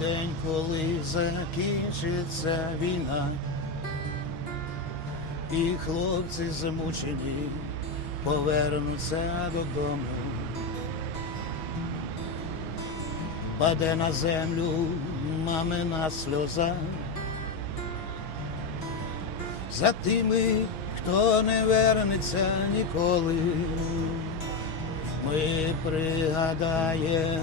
день, коли закінчиться війна, і хлопці змучені повернуться додому. Паде на землю мамина сльоза. За тими, хто не вернеться ніколи. Ми пригадаємо,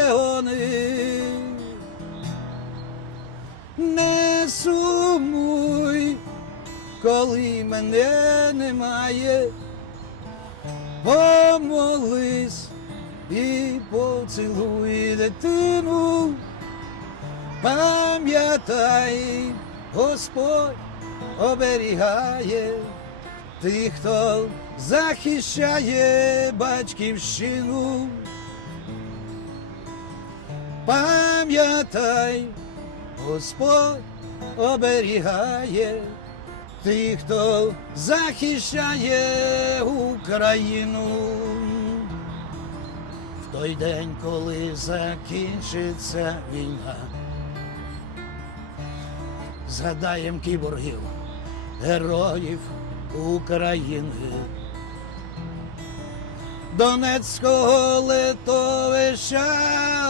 Мене немає, помолись і поцілуй дитину, пам'ятай, Господь оберігає тих, хто захищає батьківщину. Пам'ятай, Господь оберігає тих, хто захищає Україну. В той день, коли закінчиться війна, згадаєм кіборгів, героїв України. Донецького литовища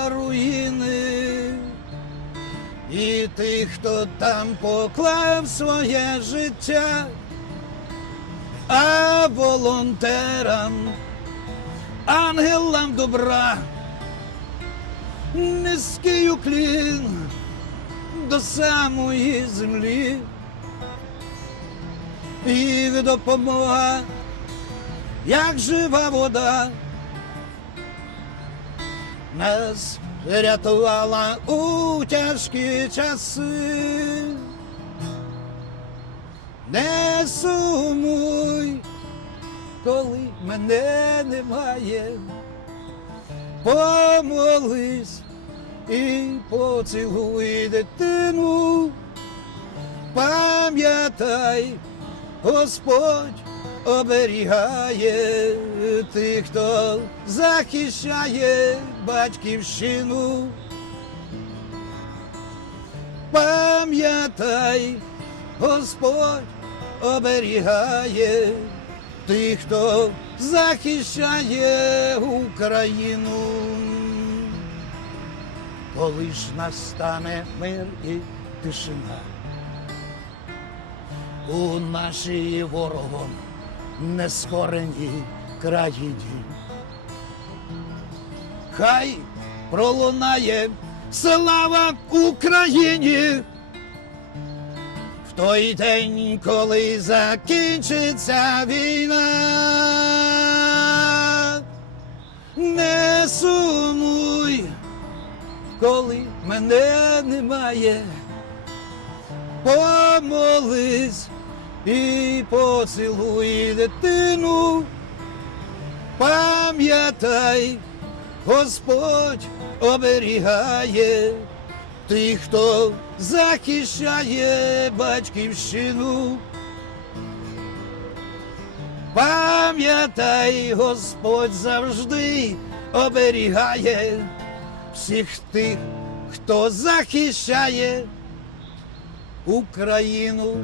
руїни, і тих, хто там поклав своє життя, а волонтерам, ангелам добра, низький уклін до самої землі, їх допомога як жива вода, нас рятувала у тяжкі часи. Не сумуй, коли мене немає, помолись і поцілуй дитину, пам'ятай, Господь оберігає тих, хто захищає батьківщину. Пам'ятай, Господь оберігає тих, хто захищає Україну. Коли ж настане мир і тишина у нашій ворогом нескореній країні. Хай пролунає слава Україні в той день, коли закінчиться війна. Не сумуй, коли мене немає помолись і поцілуй дитину. Пам'ятай, Господь оберігає тих, хто захищає батьківщину. Пам'ятай, Господь завжди оберігає всіх тих, хто захищає Україну.